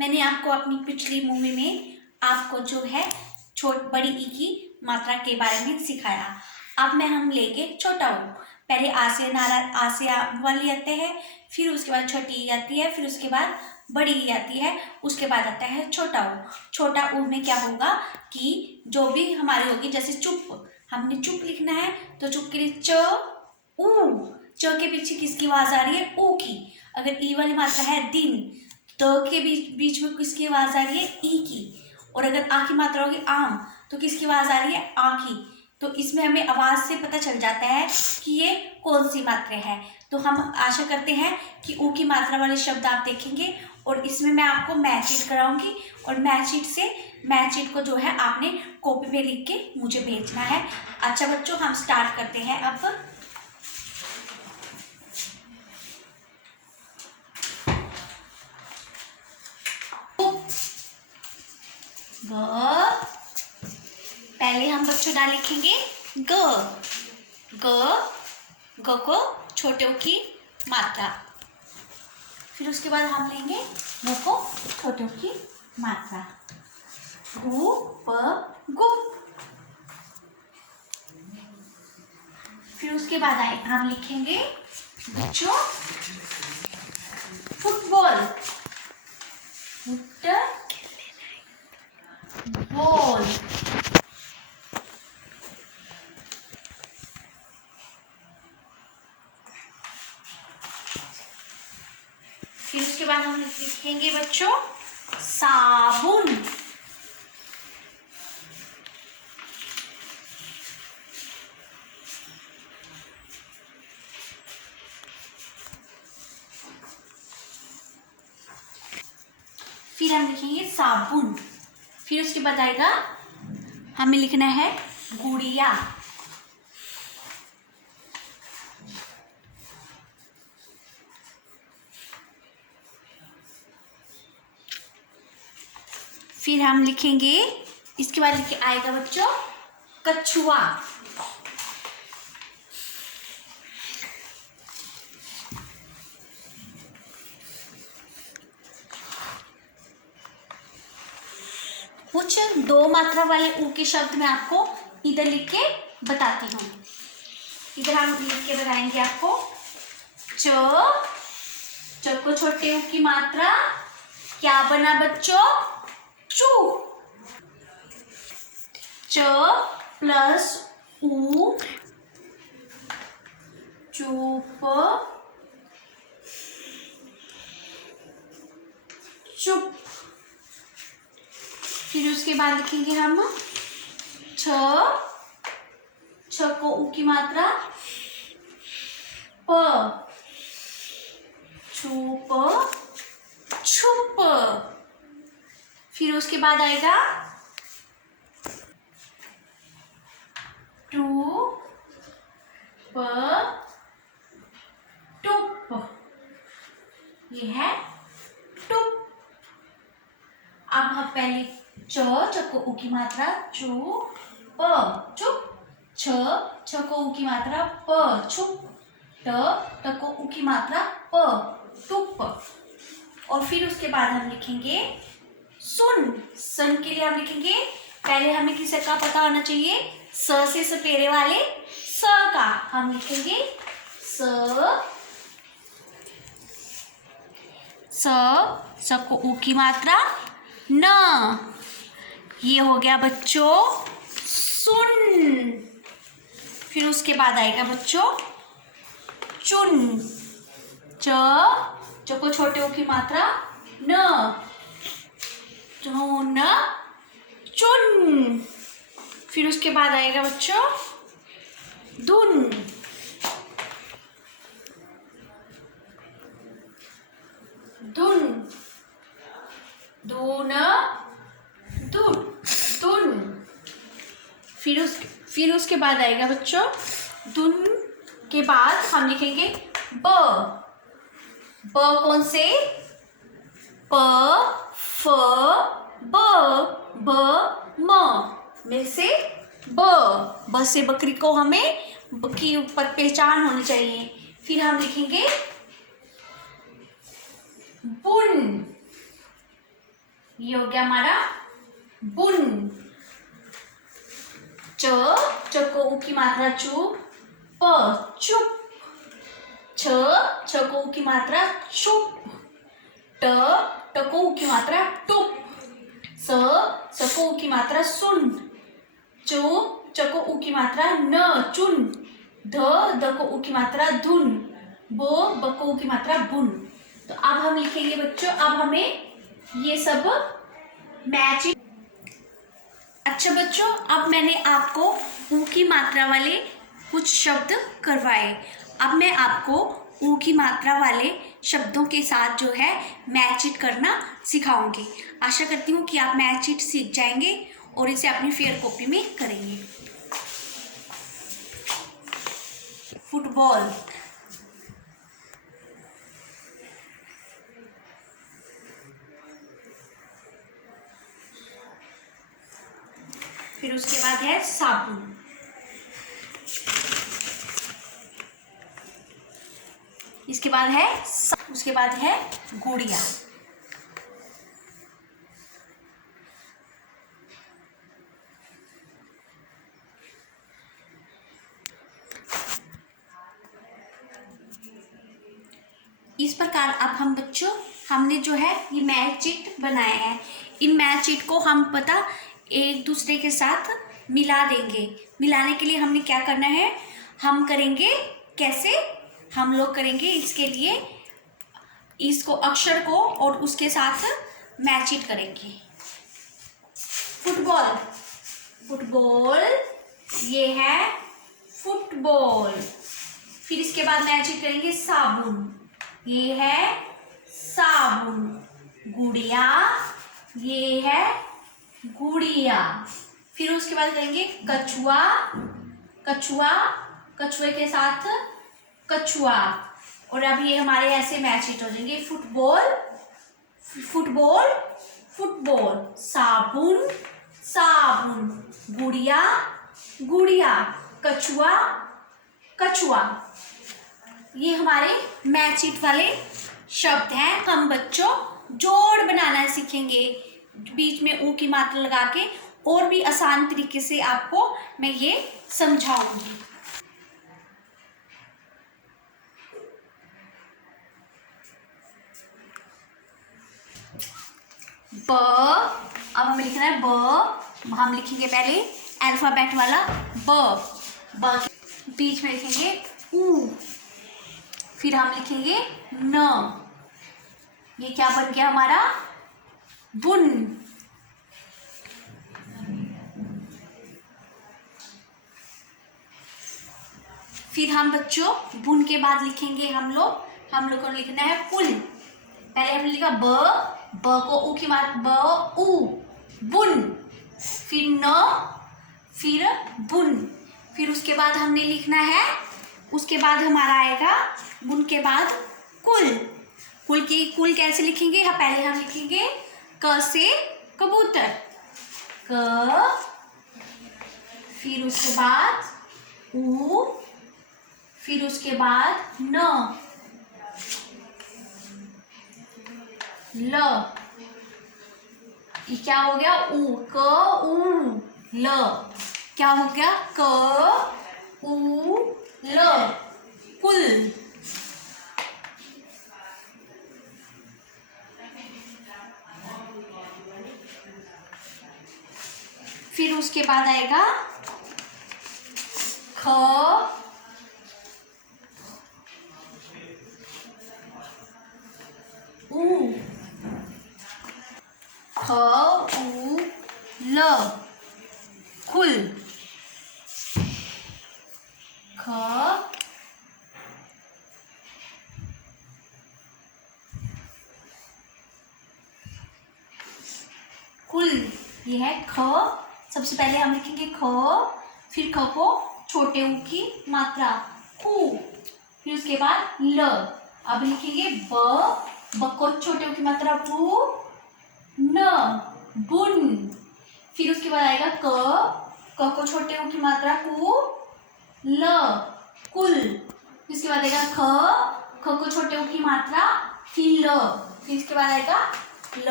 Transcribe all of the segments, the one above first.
मैंने आपको अपनी पिछली मूवी में आपको जो है बड़ी ई की मात्रा के बारे में सिखाया। अब मैं हम लेंगे छोटा ऊ। पहले आ से नारा आ से आ वाली आते हैं, फिर उसके बाद छोटी ई आती है, फिर उसके बाद बड़ी ई आती है, उसके बाद आता है छोटा ऊ। छोटा ऊ में क्या होगा कि जो भी हमारी होगी, जैसे चुप, हमने चुप लिखना है तो चुप के लिए च ऊ, च के पीछे किसकी आवाज आ रही है? ऊ की। अगर ई वाली मात्रा है दिन, तो के बीच में किसकी आवाज आ रही है? ई की। और अगर आ की मात्रा होगी आम, तो किसकी आवाज आ रही है? आ की। तो इसमें हमें आवाज से पता चल जाता है कि ये कौन सी मात्रा है। तो हम आशा करते हैं कि ऊ की मात्रा वाले शब्द आप देखेंगे, और इसमें मैं आपको मैथ शीट कराऊंगी, और मैथ शीट को जो है आपने कॉपी में लिख के मुझे भेजना है। अच्छा बच्चों, हम स्टार्ट करते हैं अब। पहले हम बच्चों डाल लिखेंगे ग। ग को छोटे ऊ की मात्रा। फिर उसके बाद हम लेंगे ग को छोटे ऊ की मात्रा। गु प गुप। फिर उसके बाद हम लिखेंगे बच्चों फुटबॉल। फुटबॉल। फिर उसके बाद हम लिखेंगे बच्चों साबुन। फिर हम लिखेंगे साबुन। फिर उसके बाद आएगा हमें लिखना है गुड़िया। फिर हम लिखेंगे, इसके बाद लिखे आएगा बच्चों कछुआ। कुछ दो मात्रा वाले ऊ के शब्द मैं आपको इधर लिख के बताती हूँ। इधर हम लिख के बताएंगे आपको। च को छोटे ऊ की मात्रा क्या बना बच्चों? चू। च प्लस ऊ चुप चुप। फिर उसके बाद लिखेंगे हम छ को ऊ की मात्रा प छुप छुप। फिर उसके बाद आएगा टू प टुप। ये है टुप। अब हम पहले च को ऊ की मात्रा चू प चुप। छ को ऊ की मात्रा प छुप। ट को ऊ की मात्रा प टुप। और फिर उसके बाद हम लिखेंगे सुन। सन के लिए हम लिखेंगे, पहले हमें किसे का पता होना चाहिए? स से सपेरे वाले स का। हम लिखेंगे स को ऊ की मात्रा न। ये हो गया बच्चों सुन। फिर उसके बाद आएगा बच्चों चुन। च को छोटे ऊ की मात्रा न। चुन चुन। फिर उसके बाद आएगा बच्चों दुन। दुन दून दुन दुन। फिर उसके बाद आएगा बच्चों दुन के बाद हम लिखेंगे ब। कौन से? प फ ब म में से ब से बकरी को हमें की ऊपर पहचान होनी चाहिए। फिर हम लिखेंगे बुन। ये हो गया हमारा बुन। च को उ की मात्रा चु, प चुप। छ को उ की मात्रा चुप। ट को उ की मात्रा टुप। स को उ की मात्रा सुन। च को उ की मात्रा न चुन। ध को उ की मात्रा धुन। ब को उ की मात्रा बुन। तो अब हम लिखेंगे बच्चों, अब हमें ये सब मैच। अच्छा बच्चों, अब मैंने आपको ऊ की मात्रा वाले कुछ शब्द करवाए। अब मैं आपको ऊ की मात्रा वाले शब्दों के साथ जो है मैच इट करना सिखाऊंगी। आशा करती हूँ कि आप मैच इट सीख जाएंगे और इसे अपनी फेयर कॉपी में करेंगे। फुटबॉल, फिर उसके बाद है साबुन, इसके बाद है उसके बाद है गुड़िया, इस प्रकार अब हम बच्चों हमने जो है ये मैच चिट बनाया है। इन मैच चिट को हम पता एक दूसरे के साथ मिला देंगे। मिलाने के लिए हमने क्या करना है, हम करेंगे कैसे, हम लोग करेंगे इसके लिए इसको अक्षर को और उसके साथ मैच इट करेंगे। फुटबॉल, फुटबॉल ये है फुटबॉल। फिर इसके बाद मैच इट करेंगे साबुन, ये है साबुन। गुड़िया, ये है गुड़िया। फिर उसके बाद करेंगे कछुआ, कछुआ, कछुए के साथ कछुआ। और अब ये हमारे ऐसे मैच हिट हो जाएंगे। Football, football, football. साबुन, साबुन। गुड़िया, गुड़िया। कछुआ, कछुआ। ये हमारे मैच इट वाले शब्द हैं। हम बच्चों जोड़ बनाना सीखेंगे, बीच में ऊ की मात्रा लगा के, और भी आसान तरीके से आपको मैं ये समझाऊंगी। ब, अब हमें लिखना है ब। हम लिखेंगे पहले अल्फाबेट वाला ब बीच में लिखेंगे ऊ, फिर हम लिखेंगे न। ये क्या बन गया हमारा, बुन। फिर हम बच्चों बुन के बाद लिखेंगे हम लोग को लिखना है पुल। पहले हमने लिखा ब को ऊ की मात्रा ब ऊ, बुन। फिर न, फिर बुन। फिर उसके बाद हमने लिखना है, उसके बाद हमारा आएगा बुन के बाद कुल। कुल कैसे लिखेंगे, पहले हम लिखेंगे क से कबूतर, क। फिर उसके बाद ऊ, फिर उसके बाद न, ल। ये क्या हो गया, ऊ, क ऊ ल। क्या हो गया, क ऊ ल, कुल। फिर उसके बाद आएगा ख ऊ, ख ऊ ल, खुल। ख कुल, ये है ख। सबसे पहले हम लिखेंगे ख, फिर ख को छोटे ऊ की मात्रा खू, फिर उसके बाद ल। अब लिखेंगे ब को छोटे ऊ की मात्रा बू, न, बुन। फिर उसके बाद आएगा क को छोटे ऊ की मात्रा कु, ल, कुल। इसके बाद आएगा ख को छोटे ऊ की मात्रा फिर ल। फिर इसके बाद आएगा ल,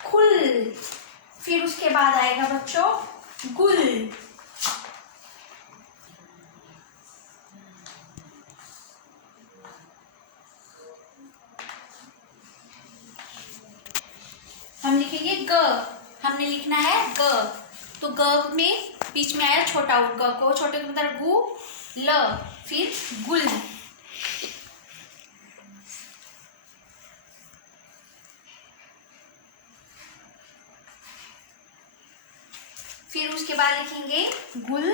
खुल। फिर उसके बाद आएगा बच्चों गुल। हम लिखेंगे ग। हमने लिखना है ग, तो ग में बीच में आया छोटा उ, ग को छोटे के मतलब गु ल, फिर गुल। फिर उसके बाद लिखेंगे गुल।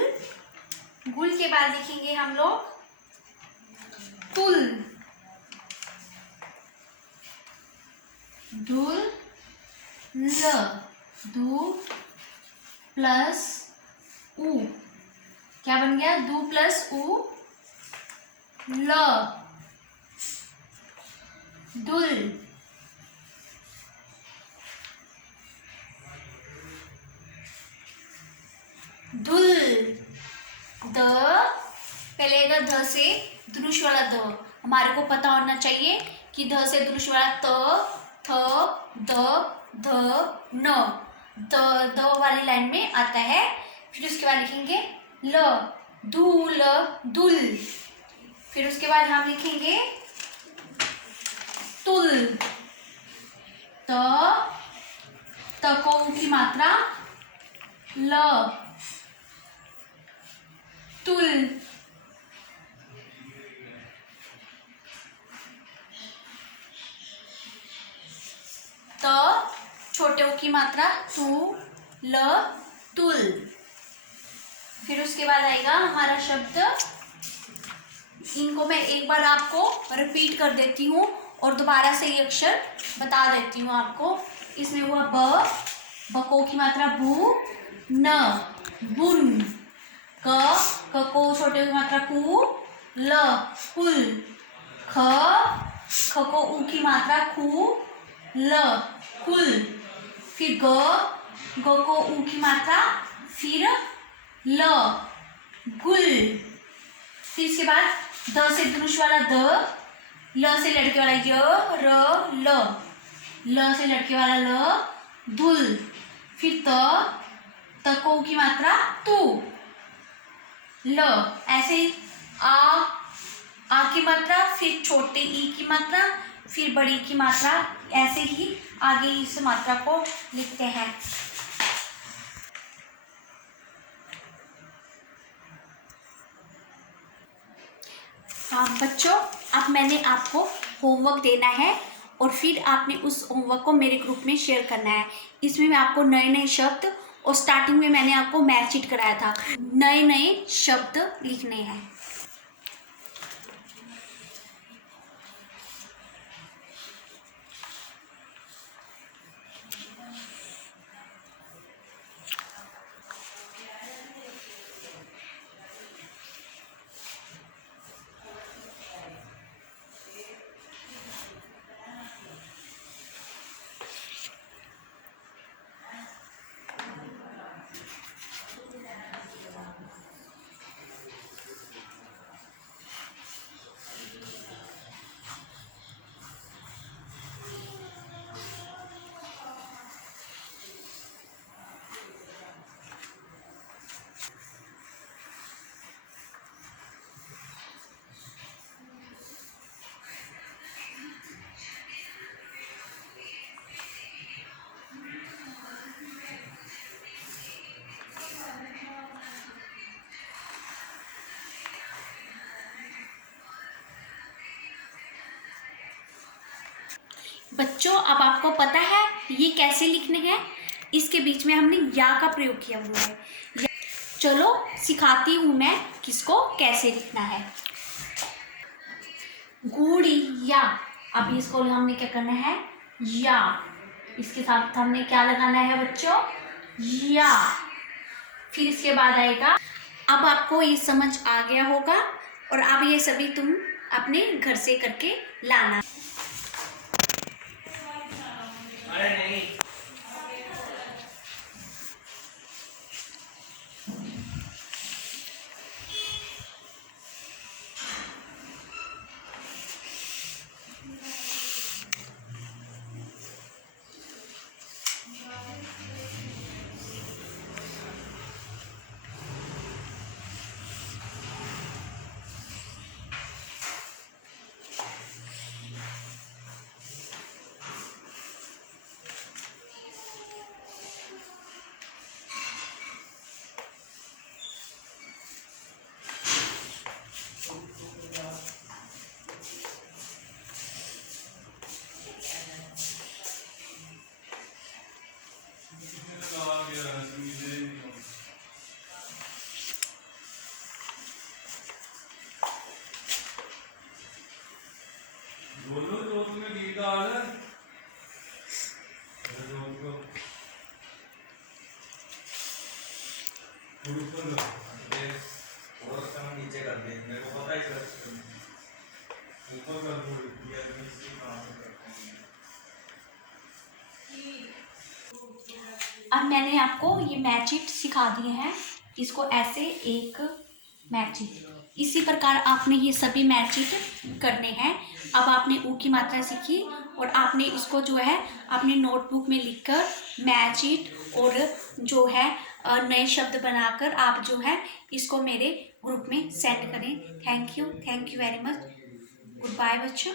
गुल के बाद लिखेंगे हम लोग तुल। दुल ल, दू प्लस उ, क्या बन गया? दू प्लस उ ल, दुल। दुल। द, पहले आएगा ध से धनुष वाला द। हमारे को पता होना चाहिए कि ध से धनुष वाला त, थ, द, ध, न, द वाली लाइन में आता है। फिर उसके बाद लिखेंगे ल, दूल, दुल। फिर उसके बाद हम लिखेंगे तुल। त को उ की मात्रा ल, तुल। त छोटे उ की मात्रा तू, ल, तुल। फिर उसके बाद आएगा हमारा शब्द, इनको मैं एक बार आपको रिपीट कर देती हूँ और दोबारा से ये अक्षर बता देती हूँ आपको। इसमें हुआ ब, बको की मात्रा बू, न, बुन। क को छोटे की मात्रा कु, ल, कुल। ख को उ की मात्रा खु, ल, कुल। फिर ग को उ की मात्रा, फिर ल, गुल। फिर इसके बाद द से धनुष वाला द, ल से लड़के वाला य, र, ल से लड़के वाला ल, दुल। फिर त को उ की मात्रा तू, ल। ऐसे ही आ की मात्रा, फिर छोटे ई की मात्रा, फिर बड़ी की मात्रा, ऐसे ही आगे इस मात्रा को लिखते हैं। हाँ बच्चों, अब मैंने आपको होमवर्क देना है और फिर आपने उस होमवर्क को मेरे ग्रुप में शेयर करना है। इसमें मैं आपको नए नए शब्द, और स्टार्टिंग में मैंने आपको मैथ शीट कराया था, नए नए शब्द लिखने हैं। बच्चों, अब आपको पता है ये कैसे लिखने हैं। इसके बीच में हमने या का प्रयोग किया हुआ है। चलो सिखाती हूँ मैं किसको कैसे लिखना है। गुड़िया, अब इसको हमने क्या करना है, या। इसके साथ हमने क्या लगाना है बच्चों, या। फिर इसके बाद आएगा, अब आपको ये समझ आ गया होगा और अब ये सभी तुम अपने घर से करके लाना। अरे नहीं। और कम नीचे कर दे, मेरे को पता है सर। ऊपर कर दूँ या नीचे कहाँ से करता हूँ। अब मैंने आपको ये मैचिट सिखा दिए हैं, इसको ऐसे एक मैचिट, इसी प्रकार आपने ये सभी मैचिट करने हैं। अब आपने ऊ की मात्रा सीखी और आपने इसको जो है अपने नोटबुक में लिखकर मैचिट और जो है नए शब्द बनाकर आप जो है इसको मेरे ग्रुप में सेंड करें। Thank you very much. Goodbye बच्चों।